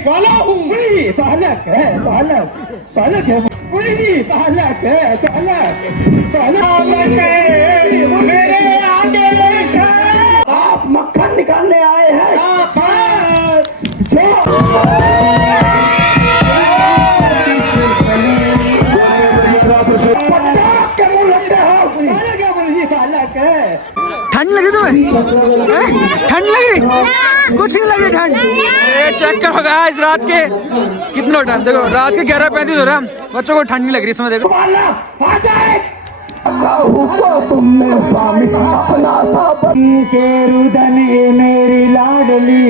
वाला हूँ। वही बालक है, बालक है, वही बालक है, बालक है मेरे आगे से। आप मक्खन निकालने आए हैं के मुंह लगते हो, बालक है। ठंड लग रही तुम्हें? ठंड लग रही? कुछ नहीं लग रही ठंड। ये चेक करो गाइस, रात के कितना टाइम देखो, रात के 11:35 हो रहा है। बच्चों को ठंड नहीं लग रही इसमें देखो। आ जाए तुमने स्वामी अपना सा के रुदन ये मेरी लाडली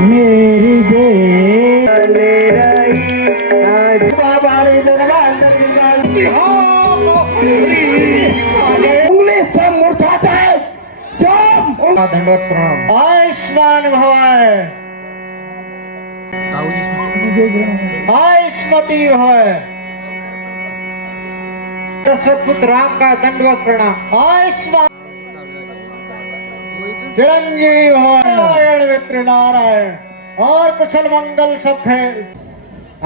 मेरी उंगली से मुर्झा जाए जब दंडवत प्रणाम। आयुष्मान भव, आयुष्मती भव। दशरथ पुत्र राम का दंडवत प्रणाम। आयुष्मान चिरंजीवी भव, नारायण मित्र नारायण और कुशल मंगल सुख है।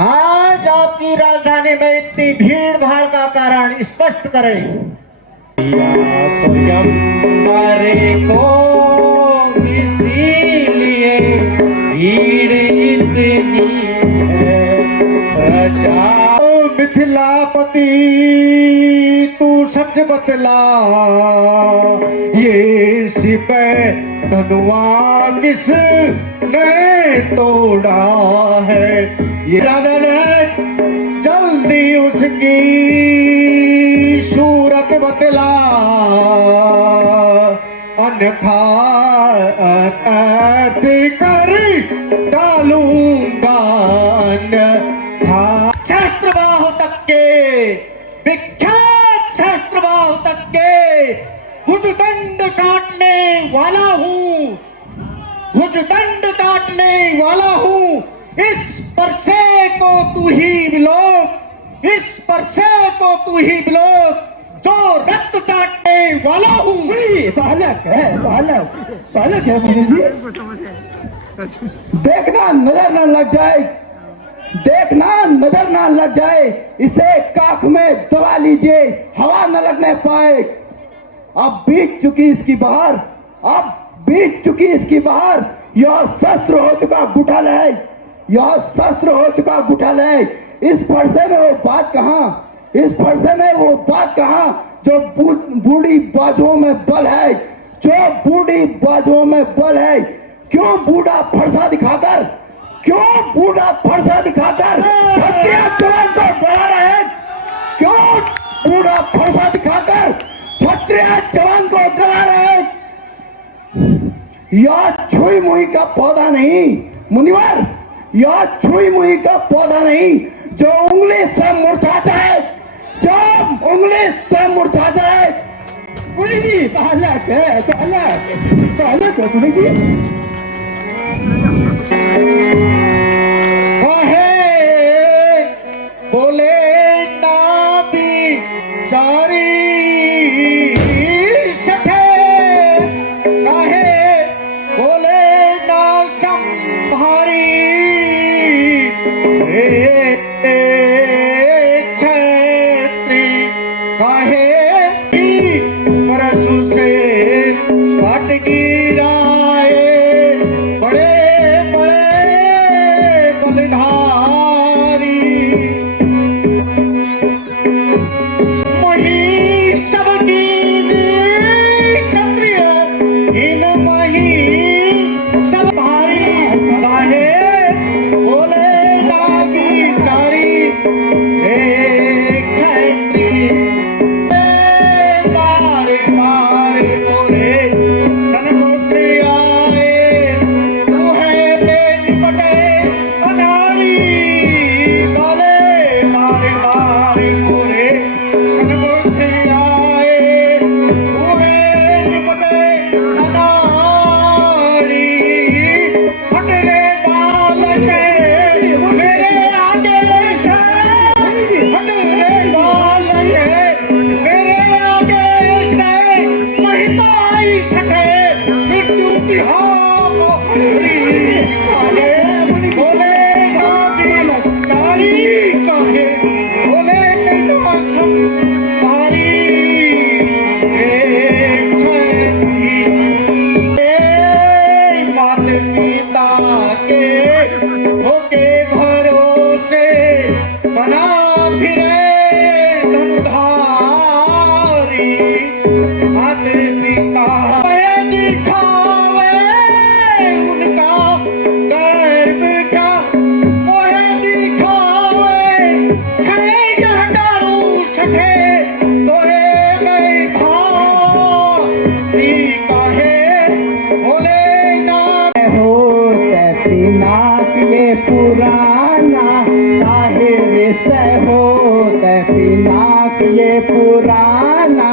आज आपकी राजधानी में इतनी भीड़ भाड़ का कारण स्पष्ट करें। स्वयं मारे को इसीलिए भीड़ इतनी है। प्रजा मिथिलापति तू सच बतला, ये सिपह धनुआ किस ने तोड़ा है। ये राजा ने जल्दी उसकी सूरत बतला, अन्यथा कर डालूंगा अन्यथा। शस्त्रबाहु तक के विख्यात शस्त्रबाहु तक के भुजदंड काटने वाला हूँ, भुजदंड काटने वाला हूँ। इस परसे को तू ही बिलोक, इस परसे को तू ही बिलोक, जो रक्त चाटने वाला हूँ। बालक है, बालक है मुनि जी। देखना नजर ना लग जाए, देखना नजर ना लग जाए, इसे काख में दबा लीजिए, हवा न लगने पाए। अब बीत चुकी इसकी बहार, अब बीत चुकी इसकी बहार। यह शस्त्र हो चुका गुठल है, यह शस्त्र हो चुका गुठल है। इस फरसे में वो बात कहाँ, इस फरसे में वो बात कहाँ जो बूढ़ी बाजुओं में बल है, जो बूढ़ी बाजुओं में बल है। क्यों बूढ़ा फरसा दिखाकर, क्यों बूढ़ा फरसा दिखाकर क्षत्रिय जवान को डरा रहे? क्यों बूढ़ा फरसा दिखाकर क्षत्रिय जवान को डरा रहे? यह छुई मुई का पौधा नहीं मुनिवर, यह छुई मुई का पौधा नहीं जो उंगली से मुरझा जाए, जब उंगली से मुरझा जाए। वही बालक है, बालक है मुनि जी। बोले ना भी सारी सखे, काहे बोले ना संभारी क्षेत्री, काहे भी परसु से काट गिराए बड़े बड़े बलिधारी। मही सब दीन क्षत्रिय इन मही सब भारी, काहे बोले ना बिचारी। पुराना काहे रिसे हो पिनाक ये पुराना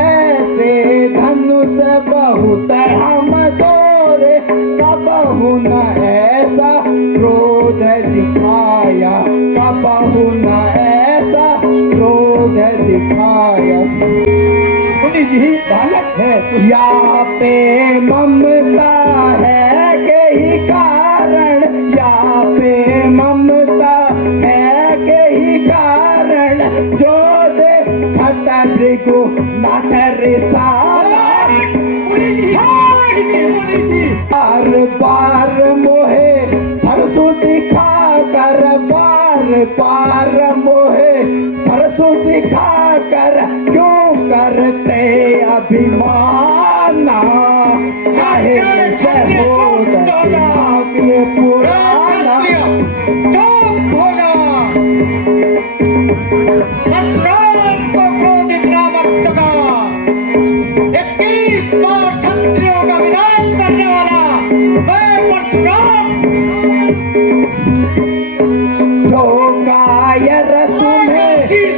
ऐसे धनुष बहुत हम दौरे कबहु न ऐसा क्रोध दिखाया कबहु न ऐसा क्रोध दिखाया। जी बालक है या पे ममता है के ही कारण या पे ममता है के ही कारण जो देखत भृगु नाथ रिसाला बार बार मोहे परसु दिखा कर बार बार मोहे परसु दिखा कर क्यों करते अभिमाना काहे पुराना परशुराम को क्रोध इतना मत जगा। 21 बार क्षत्रियों का विनाश करने वाला मैं परशुराम। जो कायर तुम्हें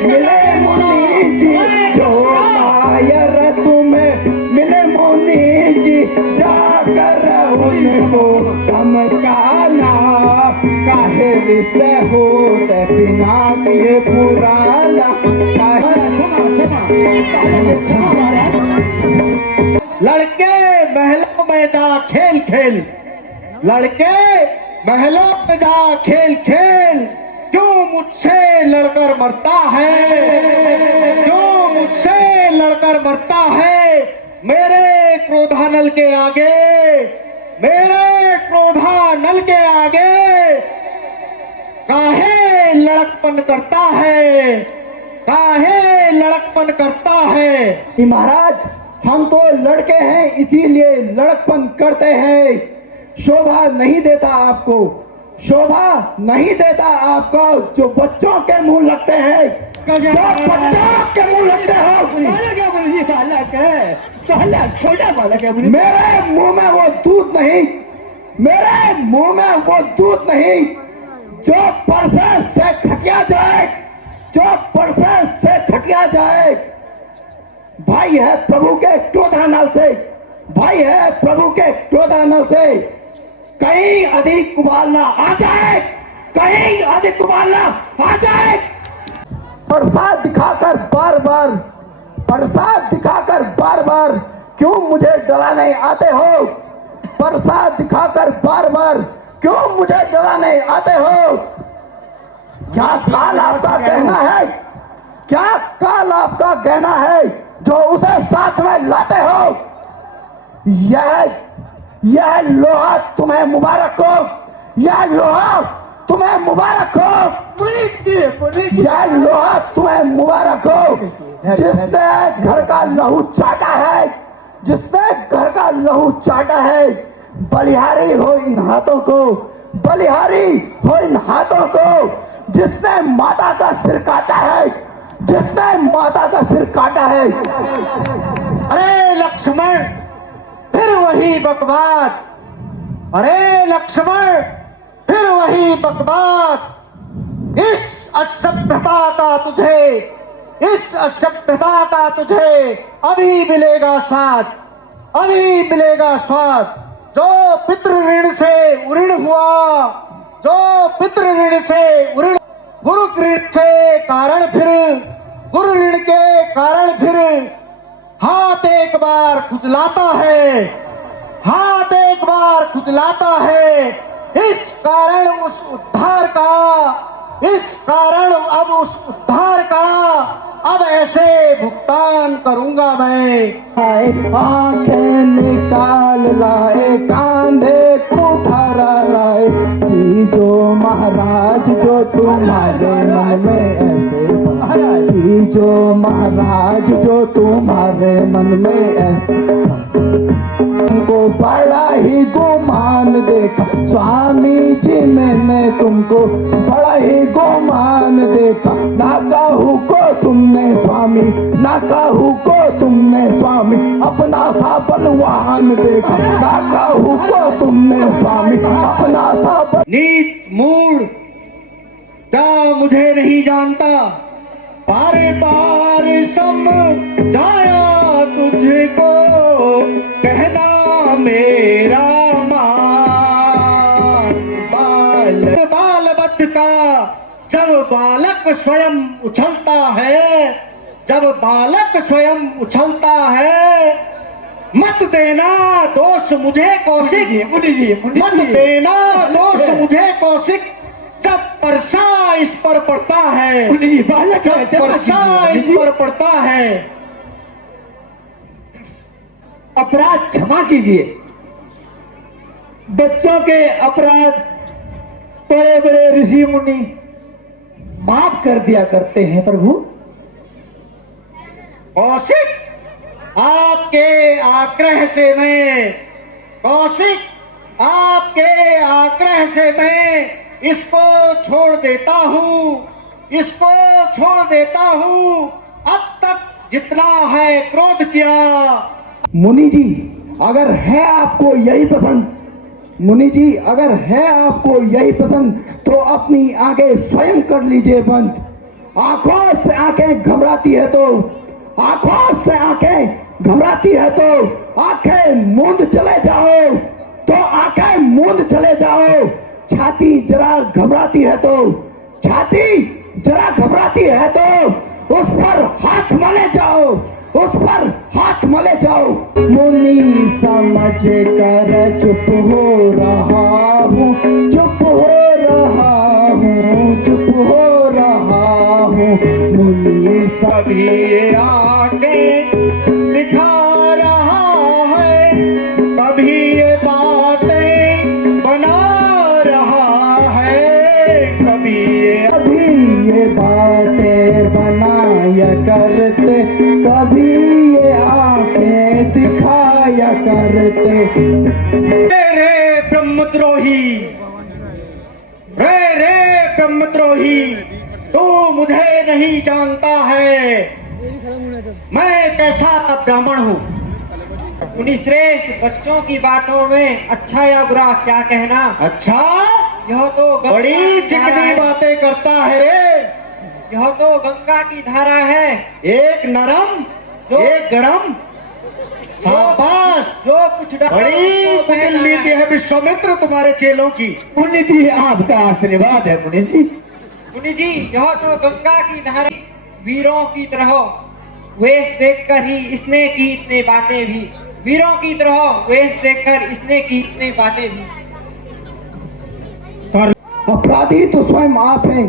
मिले मुनि जी जो कायर तुम्हें मिले मुनि जी जाकर उनको धमकाना काहे विषय हो बिना ये पुराना लड़के महलों में जा खेल खेल लड़के महलों में जा खेल खेल क्यों मुझसे लड़कर मरता है क्यों मुझसे लड़कर मरता है मेरे क्रोधानल के आगे मेरे क्रोधानल के आगे काहे लड़कपन करता है काहे लड़कपन करता है। महाराज हम तो लड़के हैं इसीलिए लड़कपन करते हैं। शोभा नहीं देता आपको शोभा नहीं देता आपको जो बच्चों के मुंह लगते हैं जो बच्चों के मुंह लगते हो बालक है छोटा बालक है मेरे मुंह में वो दूध नहीं मेरे मुंह में वो दूध नहीं जो परसे से खटिया जाए जो परसे से खटिया जाए। भाई है प्रभु के क्रोधानल से भाई है प्रभु के क्रोधानल से कहीं अधिक उबालना आ जाए कहीं अधिक उबालना आ जाए। प्रसाद दिखाकर बार बार क्यों मुझे डराने आते हो प्रसाद दिखाकर बार बार क्यों मुझे डराने आते हो। क्या काल आपका कहना है क्या काल आपका कहना है जो उसे साथ में लाते हो। यह लोहा तुम्हें मुबारक हो यह लोहा तुम्हें मुबारक हो यह लोहा तुम्हें मुबारक हो जिसने घर का लहू चाटा है जिसने घर का लहू चाटा है। बलिहारी हो इन हाथों को बलिहारी हो इन हाथों को जिसने माता का सिर काटा है जिसने माता का सिर काटा है। अरे लक्ष्मण फिर वही बकवाद अरे लक्ष्मण फिर वही बकवाद इस असभ्यता का तुझे अभी मिलेगा स्वाद जो पितृ ऋण से उऋण हुआ जो पितृ ऋण से उऋण गुरु ऋण के कारण फिर हाथ एक बार खुजलाता है हाथ एक बार उजलाता है। इस कारण अब उस उद्धार का अब ऐसे भुगतान करूंगा मैं। आंखें निकाल लाए, कांधे कुठारा लाए, कि जो महाराज जो तुम्हारे मन में ऐसे महाराज, कि जो महाराज जो तुम्हारे मन में ऐसे तुमको बड़ा ही गुमान देखा स्वामी जी, मैंने तुमको बड़ा ही गुमान देखा। ना कहूँ को तुमने स्वामी, ना कहूँ को तुमने स्वामी अपना सा बलवान देखा। ना कहूँ को तुमने स्वामी अपना सा नीच मूड क्या मुझे नहीं जानता, बारे बार समझाया तुझको, कहना मेरा मान। बाल बच्च का जब बालक स्वयं उछलता है, जब बालक स्वयं उछलता है, मत देना दोष मुझे कौशिक, मत देना दोष मुझे कौशिक, जब परसा इस पर पड़ता है, जब परसा इस पर पड़ता है। अपराध क्षमा कीजिए। बच्चों के अपराध बड़े बड़े ऋषि मुनि माफ कर दिया करते हैं प्रभु। कौशिक, आपके आग्रह से मैं, कौशिक, आपके आग्रह से मैं इसको छोड़ देता हूँ, इसको छोड़ देता हूँ। अब तक जितना है क्रोध किया। मुनि जी अगर है आपको यही पसंद, मुनि जी अगर है आपको यही पसंद, तो अपनी आंखें स्वयं कर लीजिए बंद। आंखों से आंखें घबराती है तो, आंखों से आंखें घबराती है तो आंखें मूंद चले जाओ, तो आंखें मूंद चले जाओ। छाती जरा घबराती है तो, छाती जरा घबराती है तो उस पर हाथ मले जाओ, उस पर हाथ मले जाओ। मुनि समझ कर चुप हो रहा हूँ, चुप हो रहा हूँ, चुप हो रहा हूँ। मुनि सभी आगे दिखा रहा है, कभी ये बातें बना रहा है, कभी ये बातें बनाया करते, कभी ये आंखें दिखाया करते। रे ब्रह्मद्रोही, रे ब्रह्मद्रोही, तू मुझे नहीं जानता है, मैं कैसा ब्राह्मण हूँ। मुनि श्रेष्ठ, बच्चों की बातों में अच्छा या बुरा क्या कहना। अच्छा, यह तो गंगा बड़ी की धारा चिकनी है। बातें करता है रे। यह तो गंगा की धारा है, एक नरम एक गरम। शाबाश, जो कुछ डालो बड़ी उसको कुटिल बहना नीति है विश्वामित्र तुम्हारे चेलों की। मुनि जी आपका आशीर्वाद है मुनि जी। मुनि जी, यह तो गंगा की धारा, वीरों की तरह वेश देखकर ही इसने की इतनी बातें भी, वीरों की तरह वेश देखकर इसने की इतनी बातें भी। अपराधी तो स्वयं आप हैं,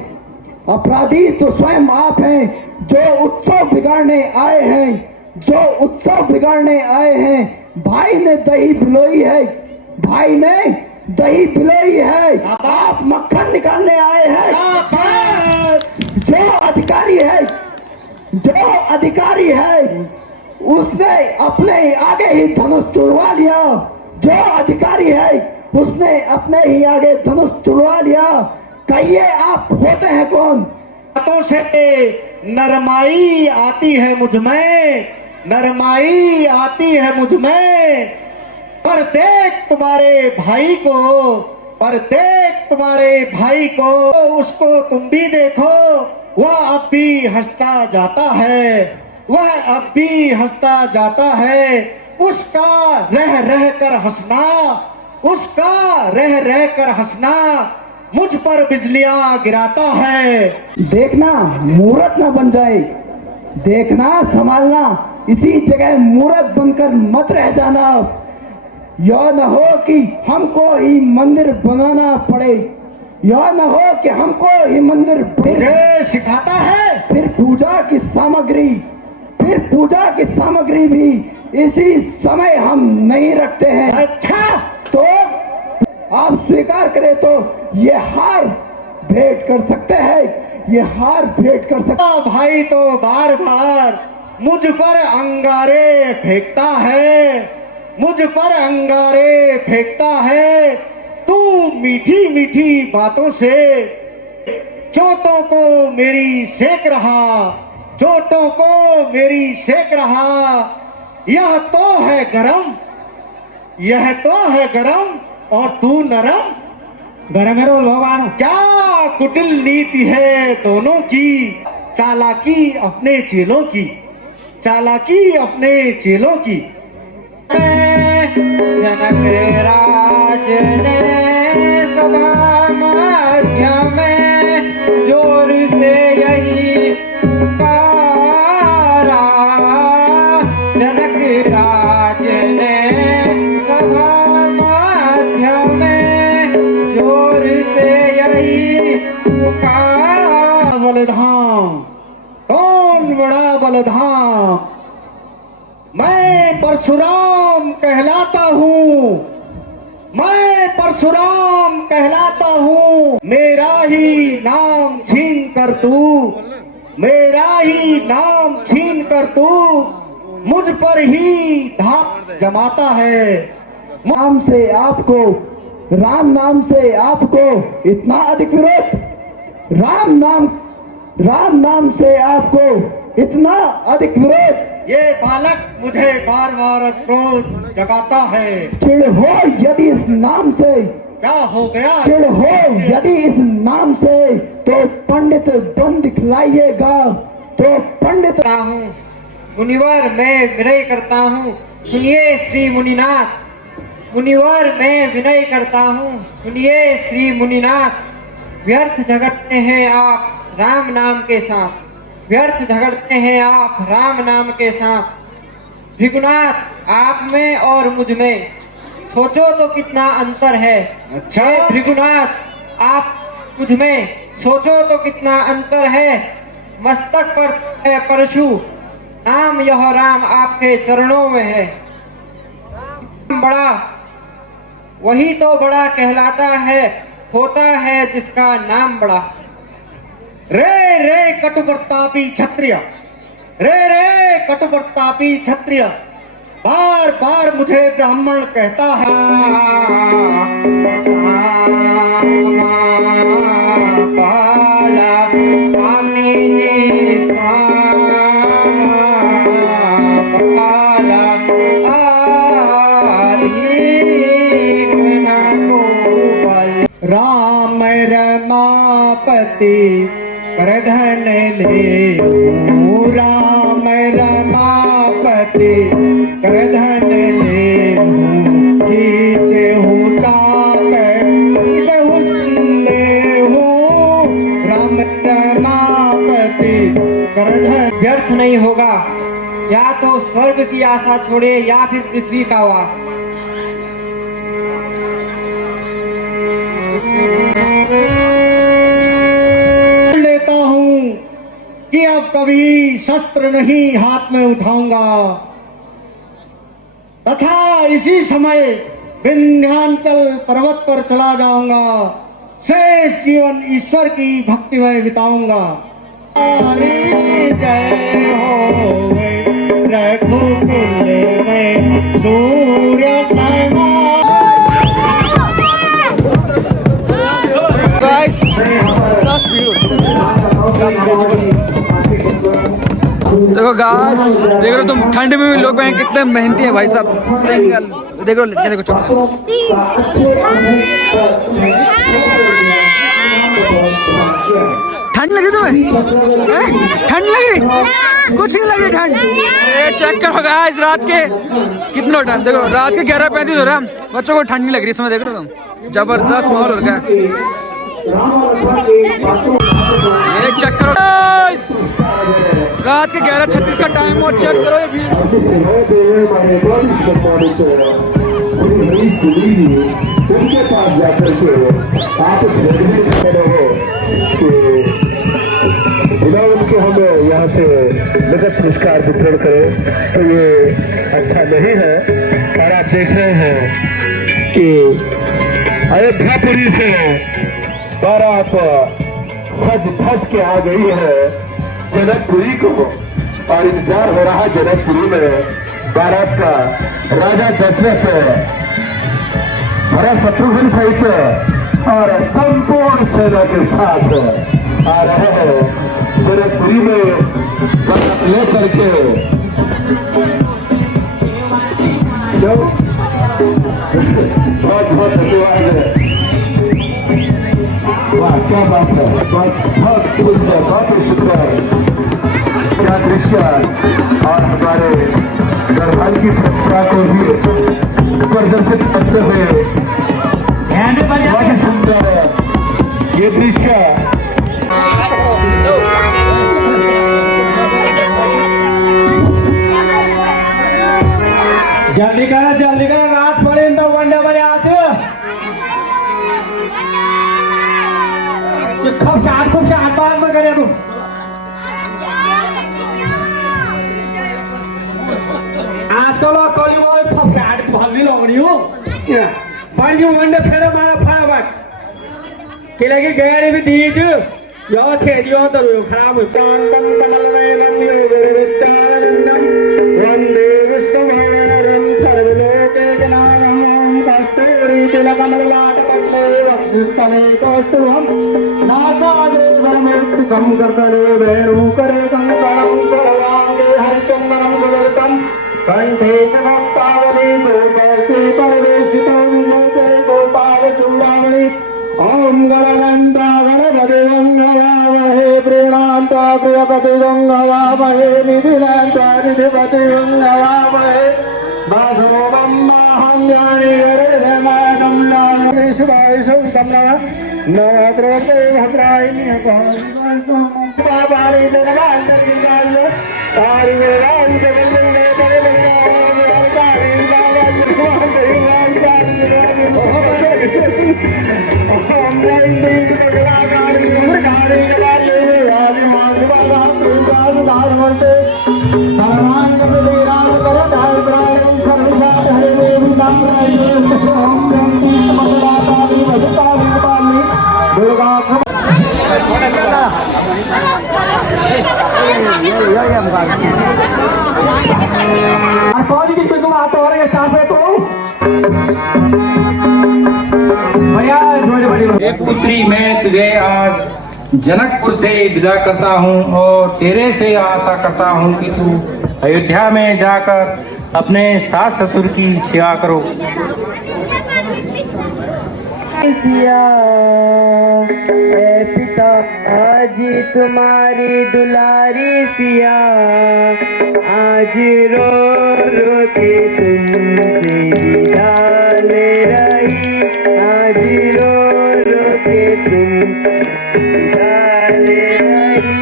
अपराधी तो स्वयं आप हैं, जो उत्सव बिगाड़ने आए हैं, जो उत्सव बिगाड़ने आए हैं। भाई ने दही बिलोई है, भाई ने दही बिलोई है, आप मक्खन निकालने आए हैं। जो अधिकारी है, जो अधिकारी है, उसने अपने आगे ही धनुष तुड़वा लिया। जो अधिकारी है उसने अपने ही आगे धनुष तुड़वा लिया। कहिए आप होते हैं कौन? बातों से नरमाई आती है मुझ में, नरमाई आती है मुझ में। पर देख तुम्हारे भाई को, पर देख तुम्हारे भाई को, उसको तुम भी देखो, वह अब भी हंसता जाता है, वह अब भी हंसता जाता है। उसका रह रह कर हंसना, उसका रह रह कर हंसना मुझ पर बिजलियां गिराता है। देखना मूर्त ना बन जाए, देखना संभालना, इसी जगह मूर्त बनकर मत रह जाना। यह न हो कि हमको ही मंदिर बनाना पड़े, यह न हो कि हमको ही मंदिर मुझे सिखाता है। फिर पूजा की सामग्री भी इसी समय हम नहीं रखते हैं। अच्छा, तो आप स्वीकार करें तो ये हार भेंट कर सकते हैं, ये हार भेंट कर सकते। भाई तो बार बार मुझ पर अंगारे फेंकता है, मुझ पर अंगारे फेंकता है। तू मीठी मीठी बातों से चोटों को मेरी सेक रहा, चोटों को मेरी सेक रहा। यह तो है गरम, यह तो है गरम और तू नरम। क्या कुटिल नीति है दोनों की, चालाकी अपने चेलों की, चालाकी अपने चेलों की। जनक राज ने सभा मध्य में जोर से यही पुकारा। जनक राज ने सभा मध्य में जोर से यही पुकारा। बलधाम, कौन बड़ा बलधाम? मैं परशुराम कहलाता हूँ, मैं परशुराम कहलाता हूँ। मेरा ही नाम छीन कर तू, मेरा ही नाम छीन कर तू मुझ पर ही धाक जमाता है। नाम से आपको, राम नाम से आपको इतना अधिक विरोध, राम नाम से आपको इतना अधिक विरोध। ये बालक मुझे बार बार क्रोध जगाता है। चिढ़ हो यदि इस नाम से, क्या हो गया? चिढ़ हो यदि इस नाम से तो पंडित बन दिखलाइएगा, तो पंडित हूँ मुनिवर मैं विनय करता हूँ, सुनिए श्री मुनिनाथ। मुनिवर मैं विनय करता हूँ, सुनिए श्री मुनिनाथ। व्यर्थ झगड़ते हैं आप राम नाम के साथ, व्यर्थ झगड़ते हैं आप राम नाम के साथ। भृगुनाथ आप में और मुझ में सोचो तो कितना अंतर है। अच्छा। हे भृगुनाथ आप मुझ में सोचो तो कितना अंतर है। मस्तक पर है परशु, नाम यह राम आपके चरणों में है। बड़ा वही तो बड़ा कहलाता है, होता है जिसका नाम बड़ा। रे रे कटुप्रतापी क्षत्रिय, रे रे कटुप्रतापी क्षत्रिय, बार बार मुझे ब्राह्मण कहता है। पाला स्वामी जी पाला अधिक न को बल। राम रमापति करधन ले, राम रमापति करधन ले, खींचे हूँ चाप राम रमापति करधन। व्यर्थ नहीं होगा, या तो स्वर्ग की आशा छोड़े या फिर पृथ्वी का वास। लेता हूँ कि अब कभी शस्त्र नहीं हाथ में उठाऊंगा, तथा इसी समय विंध्याचल पर्वत पर चला जाऊंगा। शेष जीवन ईश्वर की भक्ति में बिताऊंगा। हरि जय हो रघुकुल में सूर्य समा। देखो गाइस, देख रहे हो तुम, ठंड में भी लोग कितने मेहनती हैं भाई साहब। देखो देखो छोटा ठंड लगी तुम्हें? ठंड लग रही? कुछ नहीं लगी ठंड। अरे चेक करो गाइस, रात के कितना टाइम देखो, रात के 11:35 हो रहा है। बच्चों को ठंड नहीं लग रही इसमें, देख रहे हो तुम, जबरदस्त माहौल हो रहा है। ये चेक करो गाइस, रात के 11:36 का टाइम और चेक करो ये भी। उनके पास जाकर के आप भेजने खड़े हो कि बिना उनके हमें यहाँ से नगद पुरस्कार वितरण करें, तो ये अच्छा नहीं है। और आप देख रहे हैं कि अयोध्यापुरी से बारात सज धज के आ गई है जनकपुरी को, और इंतजार हो रहा है जनकपुरी में बारात का। राजा दशरथ भरत शत्रुघ्न सहित और संपूर्ण सेना के साथ आ रहे हैं जनकपुरी में बारात लेकर के। बहुत बहुत धन्यवाद। वाह क्या बात है, बहुत सुंदर, बहुत ही सुंदर क्या दृश्य। और हमारे गढ़वाल की परंपरा को भी प्रदर्शित करते हुए बहुत ही सुंदर ये दृश्य। जल्दी करा रात पड़े तो वंडे बड़े आते खूब चाट बाद में करे तुम। आजकल कली खूब चाट भल्ली लगनी हो पानी वंडे फेर मारा फटाफट के लगी गाड़ी भी दीज यो छेदियो तो खराब हो कांतम कमलनयनम योगविद्यानंदम वंदे विष्णुभवनरं सर्वलोकैकनाथं ओम कस्तूरी तिलकमललाटपट्टे वक्षस्थले कौस्तुभं नासादे वरमेत्तिकं कर्तने वेणुकरे कंकणं सर्वाङ्गे हरिचन्दनं सुदर्शनं कंठे च भक्तावली गोपस्ते परवेशितो विजयते गोपालचूडामणि ओम गणानंदा गणपति गंगावामहे प्रेणांता प्रियपति गंगावामहे निधिनांता निधिपति गंगावामहे बासो ब्रह्माहं ज्ञानी गरुडधर्मानं नाम शिवाय सौतम नमः नवद्रवते भद्राय पापानि धर्मान्तर्विदाय कार्य कौन किस पे तुम आप हो रहे हैं पे तो हे पुत्री, मैं तुझे आज जनकपुर से विदा करता हूँ और तेरे से आशा करता हूँ कि तू अयोध्या में जाकर अपने सास ससुर की सेवा करो। सिया ए पिता आज तुम्हारी दुलारी सिया, आज रो रो के तुमसे विदा ले रही, आज रो रो के तुम विदा ले रही।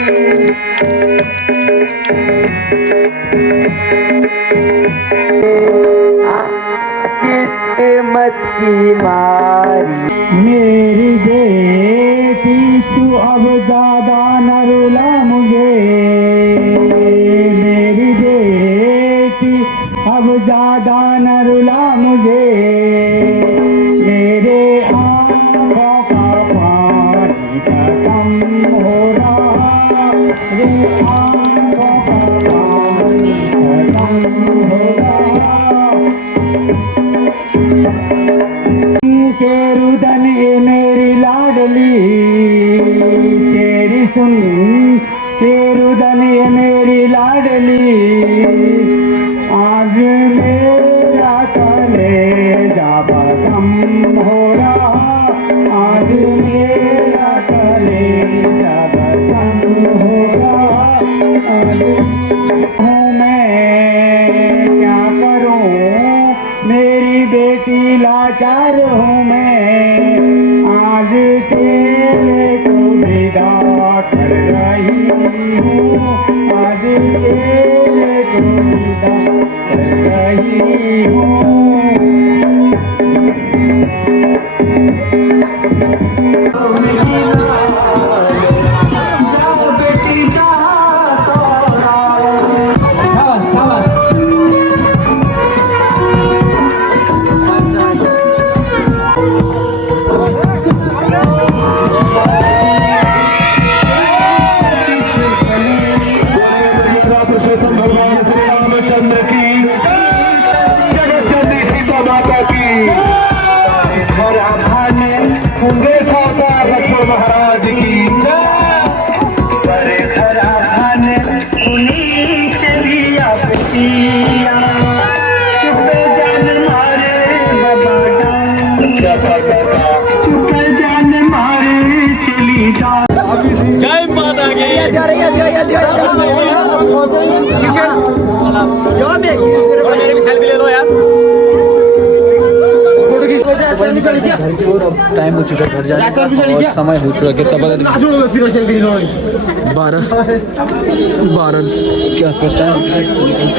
किस्मत की मारी मेरी बेटी तू अब ज्यादा न रुला मुझे, मेरी बेटी अब ज्यादा न रुला मुझे, मेरे आँखों का पानी खत्म हो रहा, मेरे आँखों का पानी खत्म हो रहा। के रुदन ये मेरी लाडली तेरी सुन, के रुदन ये मेरी लाडली, आज मेरा कलेजा बसम हो रहा, आज मेरा कलेजा बसम हो रहा। आज हूँ मैं क्या करूँ, मेरी बेटी लाचार हूँ मैं, आज तेरे को विदा कर रही हूँ, आज तेरे को विदा कर रही हूँ। महाराज की जय माता की मेरे भी सेल्फी ले लो यार टाइम हो चुका है घर जाने का और समय हो चुका है कितना बजे 12 के आसपास टाइम